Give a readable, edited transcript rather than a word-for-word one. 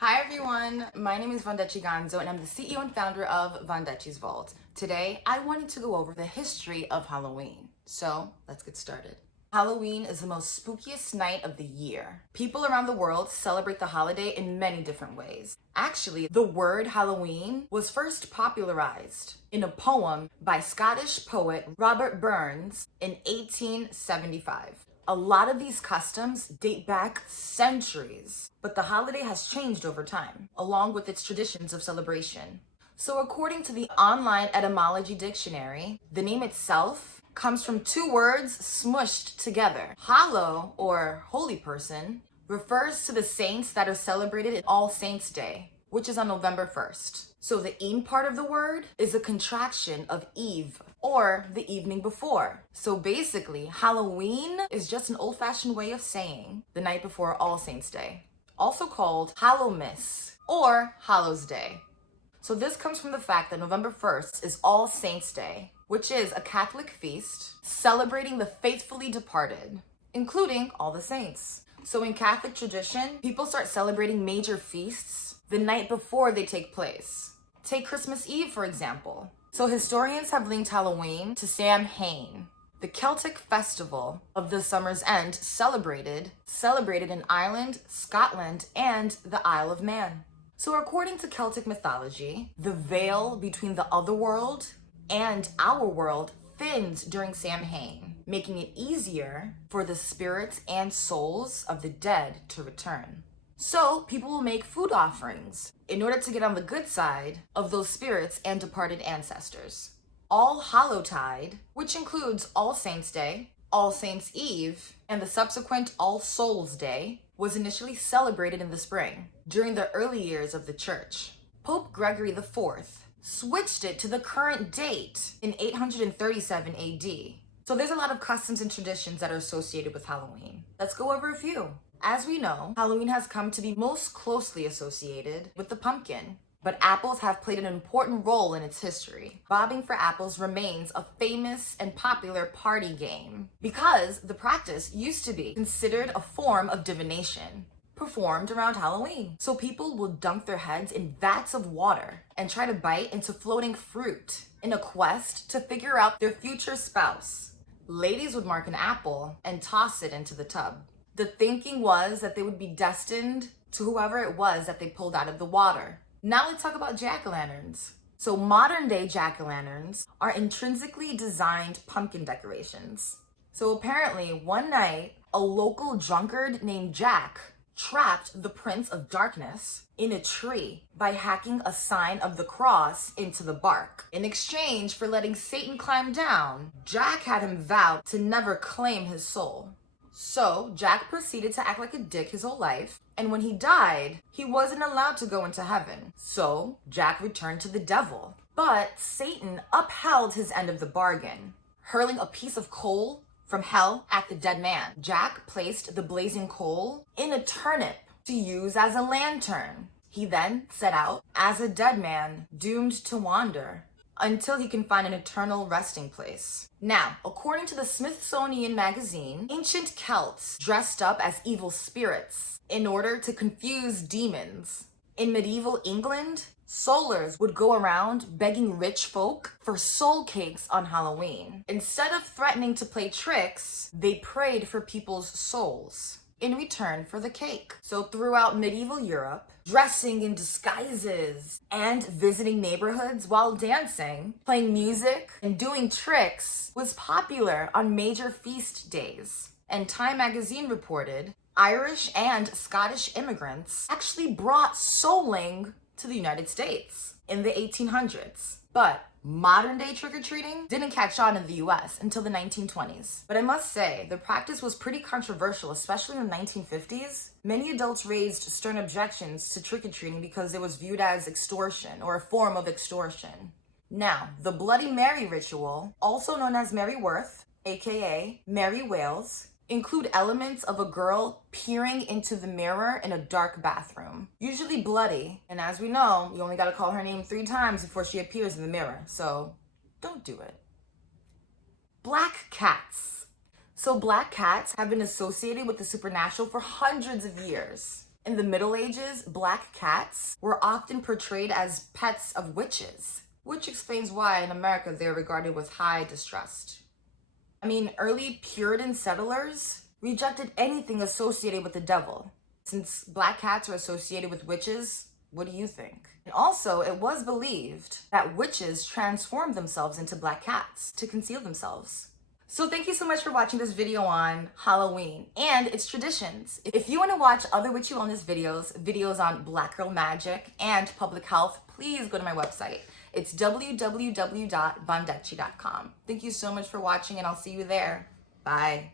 Hi everyone, my name is Vondechii and I'm the CEO and founder of Vondechii's Vault. Today, I wanted to go over the history of Halloween. So, let's get started. Halloween is the most spookiest night of the year. People around the world celebrate the holiday in many different ways. Actually, the word Halloween was first popularized in a poem by Scottish poet Robert Burns in 1875. A lot of these customs date back centuries, but the holiday has changed over time, along with its traditions of celebration. So according to the online etymology dictionary, the name itself comes from two words smushed together. Hallow, or holy person, refers to the saints that are celebrated in All Saints' Day, which is on November 1st. So the "ean" part of the word is a contraction of eve, or the evening before. So basically, Halloween is just an old-fashioned way of saying the night before All Saints' Day, also called Hallowmas or Hallows Day. So this comes from the fact that November 1st is All Saints' Day, which is a Catholic feast celebrating the faithfully departed, including all the saints. So in Catholic tradition, people start celebrating major feasts the night before they take place. Take Christmas Eve, for example. So historians have linked Halloween to Samhain, the Celtic festival of the summer's end celebrated in Ireland, Scotland, and the Isle of Man. So according to Celtic mythology, the veil between the other world and our world thins during Samhain, making it easier for the spirits and souls of the dead to return. So people will make food offerings in order to get on the good side of those spirits and departed ancestors. All Hallowtide, which includes All Saints' Day, All Saints' Eve, and the subsequent All Souls' Day, was initially celebrated in the spring, during the early years of the church. Pope Gregory IV switched it to the current date in 837 AD. So there's a lot of customs and traditions that are associated with Halloween. Let's go over a few. As we know, Halloween has come to be most closely associated with the pumpkin, but apples have played an important role in its history. Bobbing for apples remains a famous and popular party game because the practice used to be considered a form of divination performed around Halloween. So people will dunk their heads in vats of water and try to bite into floating fruit in a quest to figure out their future spouse. Ladies would mark an apple and toss it into the tub. The thinking was that they would be destined to whoever it was that they pulled out of the water. Now let's talk about jack-o'-lanterns. So modern day jack-o'-lanterns are intrinsically designed pumpkin decorations. So apparently one night, a local drunkard named Jack trapped the Prince of Darkness in a tree by hacking a sign of the cross into the bark. In exchange for letting Satan climb down, Jack had him vow to never claim his soul. So Jack proceeded to act like a dick his whole life, and when he died, he wasn't allowed to go into heaven. So Jack returned to the devil. But Satan upheld his end of the bargain, hurling a piece of coal from hell at the dead man. Jack placed the blazing coal in a turnip to use as a lantern. He then set out as a dead man doomed to wander until he can find an eternal resting place. Now, according to the Smithsonian Magazine, ancient Celts dressed up as evil spirits in order to confuse demons. In medieval England, solars would go around begging rich folk for soul cakes on Halloween. Instead of threatening to play tricks, they prayed for people's souls in return for the cake. So throughout medieval Europe, dressing in disguises and visiting neighborhoods while dancing, playing music, and doing tricks was popular on major feast days. And Time magazine reported Irish and Scottish immigrants actually brought souling to the United States in the 1800s. But modern day trick-or-treating didn't catch on in the US until the 1920s. But I must say, the practice was pretty controversial, especially in the 1950s. Many adults raised stern objections to trick-or-treating because it was viewed as extortion or a form of extortion. Now, the Bloody Mary ritual, also known as Mary Worth, aka Mary Wales, include elements of a girl peering into the mirror in a dark bathroom, usually bloody. And as we know, you only gotta call her name 3 times before she appears in the mirror, so don't do it. Black cats. So black cats have been associated with the supernatural for hundreds of years. In the Middle Ages, black cats were often portrayed as pets of witches, which explains why in America they're regarded with high distrust. I mean, early Puritan settlers rejected anything associated with the devil. Since black cats are associated with witches, what do you think? And also, it was believed that witches transformed themselves into black cats to conceal themselves. So thank you so much for watching this video on Halloween and its traditions. If you want to watch other witchy wellness videos on Black girl magic and public health, please go to my website. It's www.vondechii.com. Thank you so much for watching, and I'll see you there. Bye.